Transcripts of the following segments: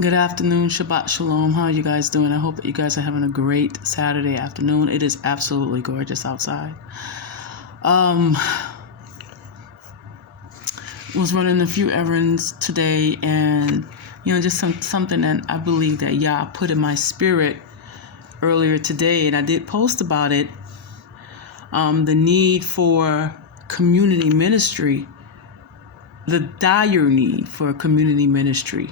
Good afternoon, Shabbat Shalom. How are you guys doing? I hope that you guys are having a great Saturday afternoon. It is absolutely gorgeous outside. Was running a few errands today, and just something that I believe that Yah put in my spirit earlier today, and I did post about it. The need for community ministry, the dire need for community ministry.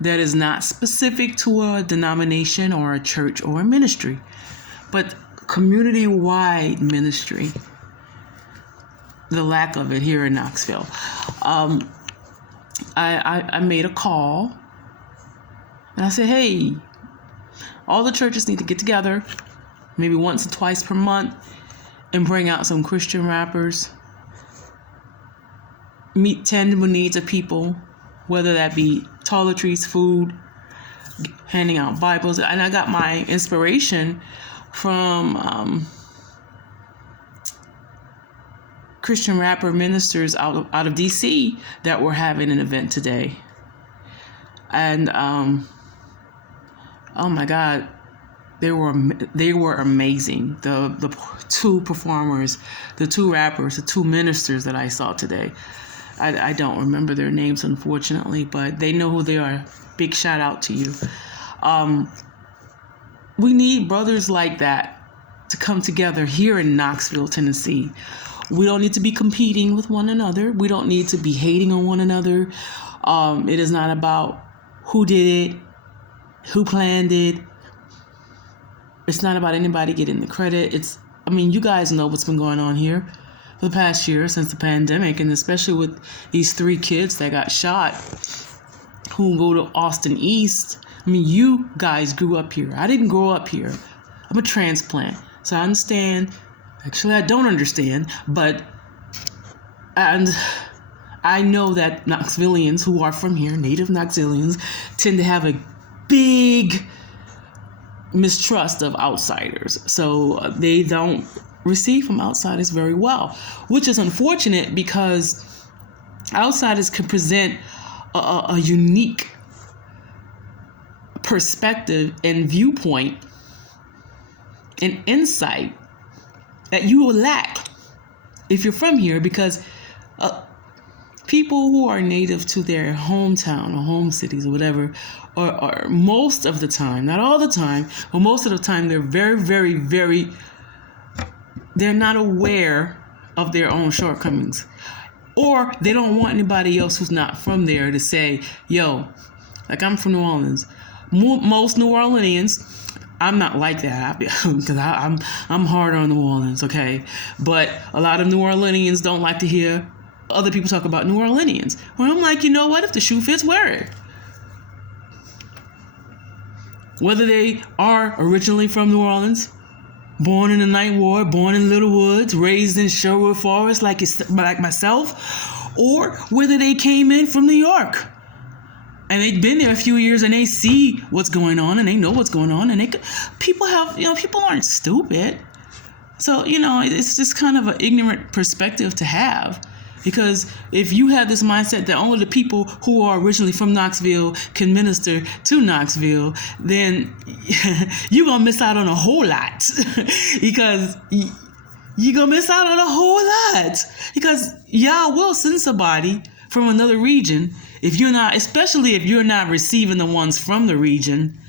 That is not specific to a denomination or a church or a ministry, but community-wide ministry. The lack of it here in Knoxville. I made a call and I said, hey, all the churches need to get together maybe once or twice per month and bring out some Christian rappers, meet tangible needs of people, whether that be toiletries, food, handing out Bibles. And I got my inspiration from Christian rapper ministers out of DC that were having an event today. And oh my God, they were amazing. The two performers, the two rappers, the two ministers that I saw today. I don't remember their names, unfortunately, but they know who they are. Big shout out to you. We need brothers like that to come together here in Knoxville, Tennessee. We don't need to be competing with one another. We don't need to be hating on one another. It is not about who did it, who planned it. It's not about anybody getting the credit. You guys know what's been going on here for the past year since the pandemic, and especially with these 3 kids that got shot who go to Austin East. You guys grew up here. I didn't grow up here. I'm a transplant. So I understand. Actually, I don't understand, but I know that Knoxvillians who are from here, native Knoxvillians, tend to have a big mistrust of outsiders. So they don't receive from outsiders very well, which is unfortunate because outsiders can present a unique perspective and viewpoint and insight that you will lack if you're from here, because people who are native to their hometown or home cities or whatever, or most of the time, not all the time, but most of the time, they're very, very, very, they're not aware of their own shortcomings, or they don't want anybody else who's not from there to say, yo, like I'm from New Orleans. Most New Orleanians, I'm not like that because I'm hard on New Orleans, okay? But a lot of New Orleanians don't like to hear other people talk about New Orleanians. Well, I'm like, you know what? If the shoe fits, wear it. Whether they are originally from New Orleans, born in the Ninth Ward, born in Little Woods, raised in Sherwood Forest like myself, or whether they came in from New York and they've been there a few years and they see what's going on and they know what's going on, and people aren't stupid. So, it's just kind of an ignorant perspective to have. Because if you have this mindset that only the people who are originally from Knoxville can minister to Knoxville, then you're going to miss out on a whole lot. Because you're going to miss out on a whole lot. Because y'all will send somebody from another region, especially if you're not receiving the ones from the region.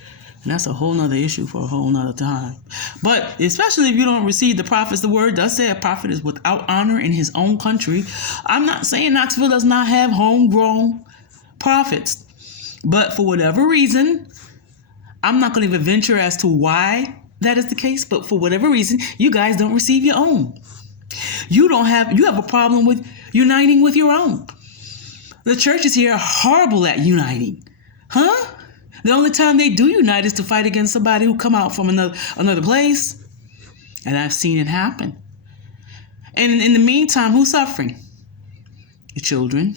And that's a whole nother issue for a whole nother time. But especially if you don't receive the prophets, the word does say a prophet is without honor in his own country. I'm not saying Knoxville does not have homegrown prophets. But for whatever reason, I'm not going to even venture as to why that is the case. But for whatever reason, you guys don't receive your own. You have a problem with uniting with your own. The churches here are horrible at uniting. Huh? The only time they do unite is to fight against somebody who come out from another place. And I've seen it happen. And in the meantime, who's suffering? The children.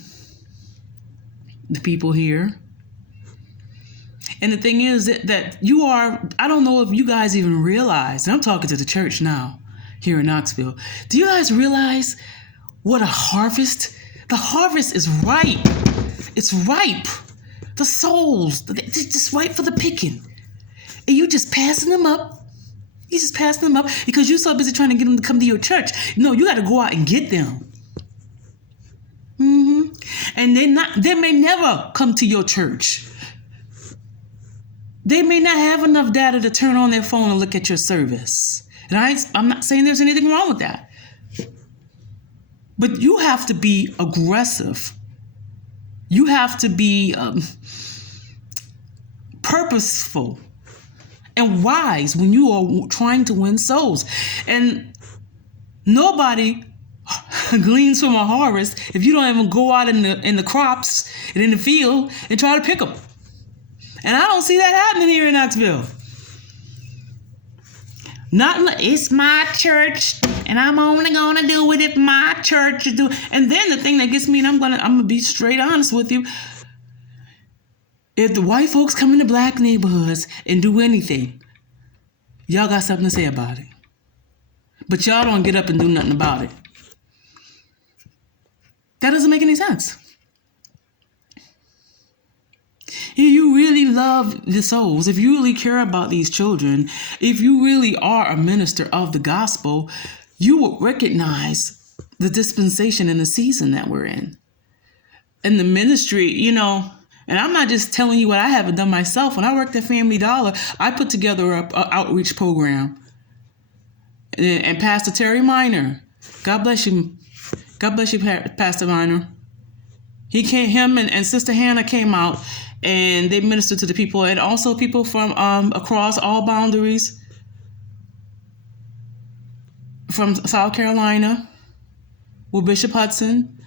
The people here. And the thing is that I don't know if you guys even realize, and I'm talking to the church now, here in Knoxville. Do you guys realize what a harvest? The harvest is ripe. It's ripe. The souls, they're just right for the picking. And you just passing them up. You just passing them up because you're so busy trying to get them to come to your church. No, you got to go out and get them. And they may never come to your church. They may not have enough data to turn on their phone and look at your service. And I'm not saying there's anything wrong with that. But you have to be aggressive. You have to be purposeful and wise when you are trying to win souls. And nobody gleans from a harvest if you don't even go out in the crops and in the field and try to pick them. And I don't see that happening here in Knoxville. It's my church, and I'm only gonna do it if my church is doing. And then the thing that gets me, and I'm gonna be straight honest with you. If the white folks come into black neighborhoods and do anything, y'all got something to say about it. But y'all don't get up and do nothing about it. That doesn't make any sense. If you really love the souls, if you really care about these children, if you really are a minister of the gospel, you will recognize the dispensation and the season that we're in. And the ministry, and I'm not just telling you what I haven't done myself. When I worked at Family Dollar, I put together an outreach program. And Pastor Terry Minor, God bless you. God bless you, Pastor Minor. Him and Sister Hannah came out and they ministered to the people, and also people from across all boundaries, from South Carolina with Bishop Hudson.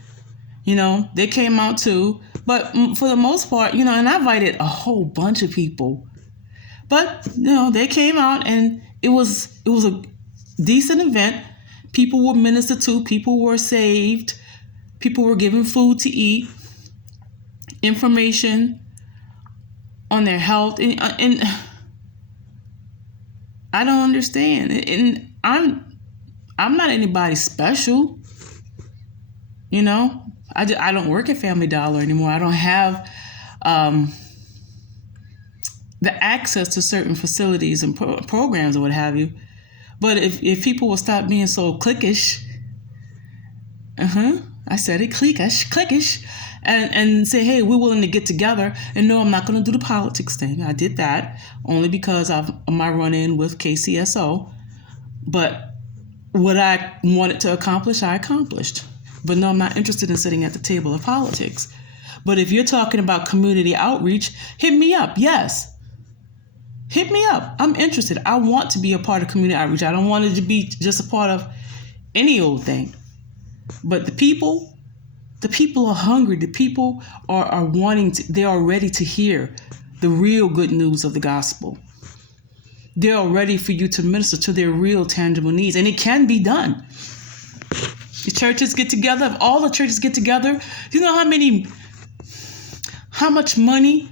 They came out too. But for the most part, and I invited a whole bunch of people. But, they came out and it was a decent event. People were ministered to. People were saved. People were given food to eat, information on their health. And I don't understand. And I'm not anybody special. I don't work at Family Dollar anymore. I don't have the access to certain facilities and programs or what have you. But if people will stop being so cliquish, I said it, cliquish, and say, hey, we're willing to get together. And no, I'm not going to do the politics thing. I did that only because of my run-in with KCSO. But what I wanted to accomplish, I accomplished. But no, I'm not interested in sitting at the table of politics. But if you're talking about community outreach, hit me up. Yes. Hit me up. I'm interested. I want to be a part of community outreach. I don't want it to be just a part of any old thing. But the people are hungry. The people are wanting to, they are ready to hear the real good news of the gospel. They are ready for you to minister to their real tangible needs. And it can be done. The churches get together. If all the churches get together, do you know how much money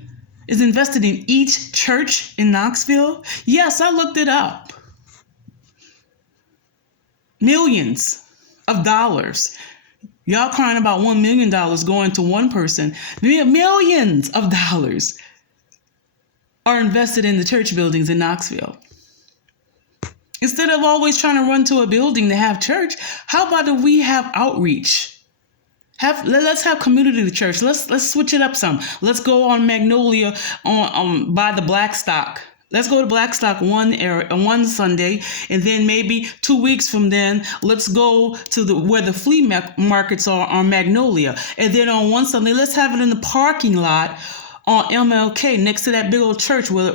is invested in each church in Knoxville? Yes, I looked it up. Millions of dollars. Y'all crying about $1 million going to one person. Millions of dollars are invested in the church buildings in Knoxville. Instead of always trying to run to a building to have church, how about if we have outreach? Let's have community to church. Let's switch it up some. Let's go on Magnolia by the Blackstock. Let's go to Blackstock one Sunday, and then maybe 2 weeks from then, let's go to where the flea markets are on Magnolia. And then on one Sunday, let's have it in the parking lot on MLK next to that big old church where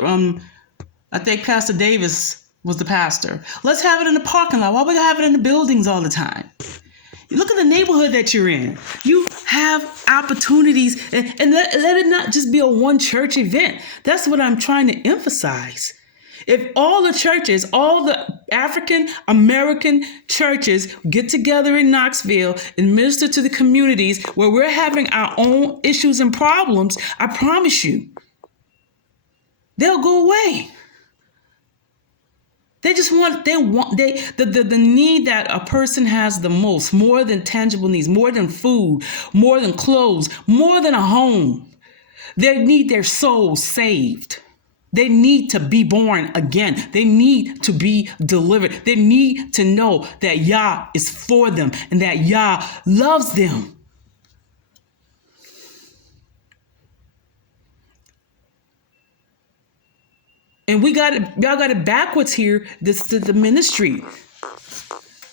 I think Pastor Davis was the pastor. Let's have it in the parking lot. Why would we have it in the buildings all the time? Look at the neighborhood that you're in. You have opportunities, and let it not just be a one church event. That's what I'm trying to emphasize. If all the churches, all the African American churches get together in Knoxville and minister to the communities where we're having our own issues and problems, I promise you, they'll go away. The need that a person has the most, more than tangible needs, more than food, more than clothes, more than a home. They need their souls saved. They need to be born again. They need to be delivered. They need to know that Yah is for them and that Yah loves them. And y'all got it backwards here. This is the ministry.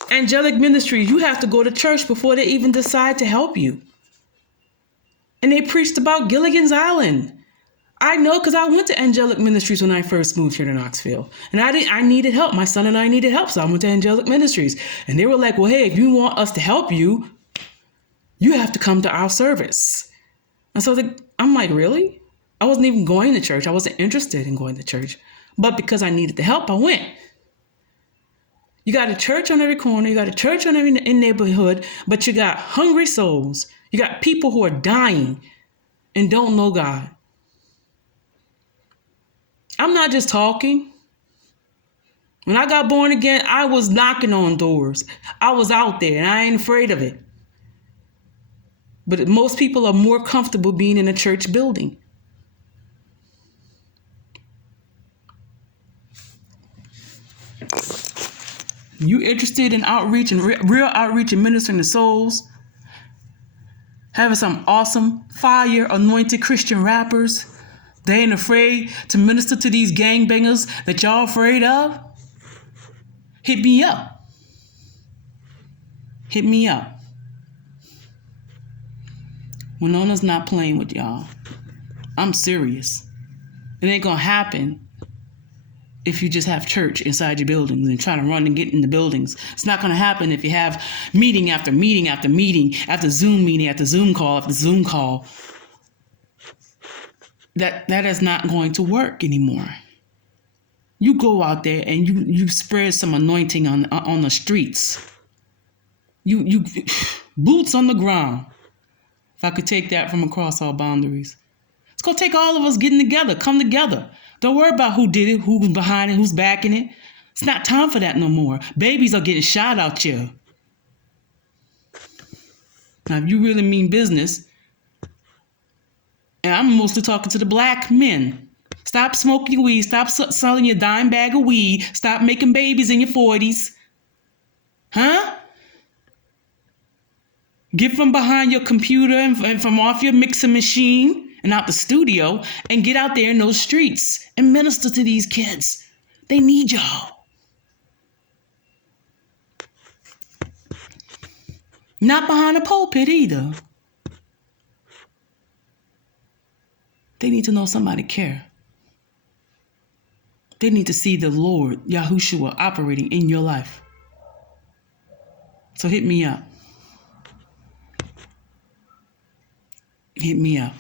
Angelic ministry, you have to go to church before they even decide to help you. And they preached about Gilligan's Island. I know because I went to angelic ministries when I first moved here to Knoxville. And I needed help. My son and I needed help. So I went to angelic ministries. And they were like, well, hey, if you want us to help you, you have to come to our service. And so I'm like, really? I wasn't even going to church. I wasn't interested in going to church. But because I needed the help, I went. You got a church on every corner. You got a church on every neighborhood. But you got hungry souls. You got people who are dying and don't know God. I'm not just talking. When I got born again, I was knocking on doors. I was out there and I ain't afraid of it. But most people are more comfortable being in a church building. You interested in outreach and real outreach and ministering to souls? Having some awesome, fire, anointed Christian rappers? They ain't afraid to minister to these gangbangers that y'all afraid of? Hit me up. Hit me up. Winona's not playing with y'all. I'm serious. It ain't gonna happen if you just have church inside your buildings and try to run and get in the buildings. It's not going to happen if you have meeting after meeting after meeting, after Zoom meeting, after Zoom call, after Zoom call. That is not going to work anymore. You go out there and you spread some anointing on the streets. You boots on the ground. If I could take that from across all boundaries. It's going to take all of us getting together, come together. Don't worry about who did it, who's behind it, who's backing it. It's not time for that no more. Babies are getting shot out here. Now, if you really mean business, and I'm mostly talking to the black men, stop smoking weed, stop selling your dime bag of weed, stop making babies in your 40s. Huh? Get from behind your computer and from off your mixing machine and out the studio and get out there in those streets and minister to these kids. They need y'all. Not behind a pulpit either. They need to know somebody care. They need to see the Lord, Yahushua, operating in your life. So hit me up. Hit me up.